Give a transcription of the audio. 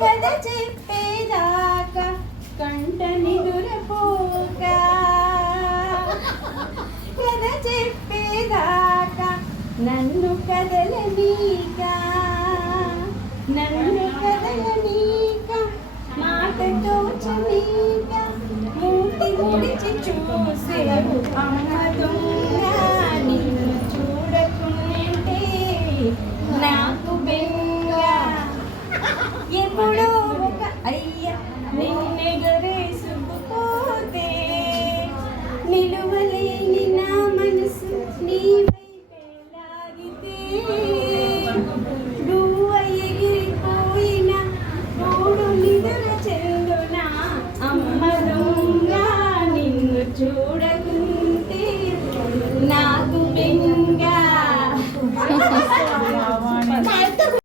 కథ చెప్పేదాకా కంట నిదురపోక కథ చెప్పేదాకా నన్ను కదలనీక మాటతో చనీక మూతి ముడిచి చూసే అమ్మ దొంగ నిన్ను చూడకుంటే నాకు బెంగ ఎప్పుడో ఒక అయ్య నిన్నెగరేసుకుపోతే నిలువలేని నా మనసు నీ వైపే లాగితే గువ్వ ఎగిరిపోయిన గూడు నిదుర చెందున అమ్మ దొంగ నిన్ను చూడ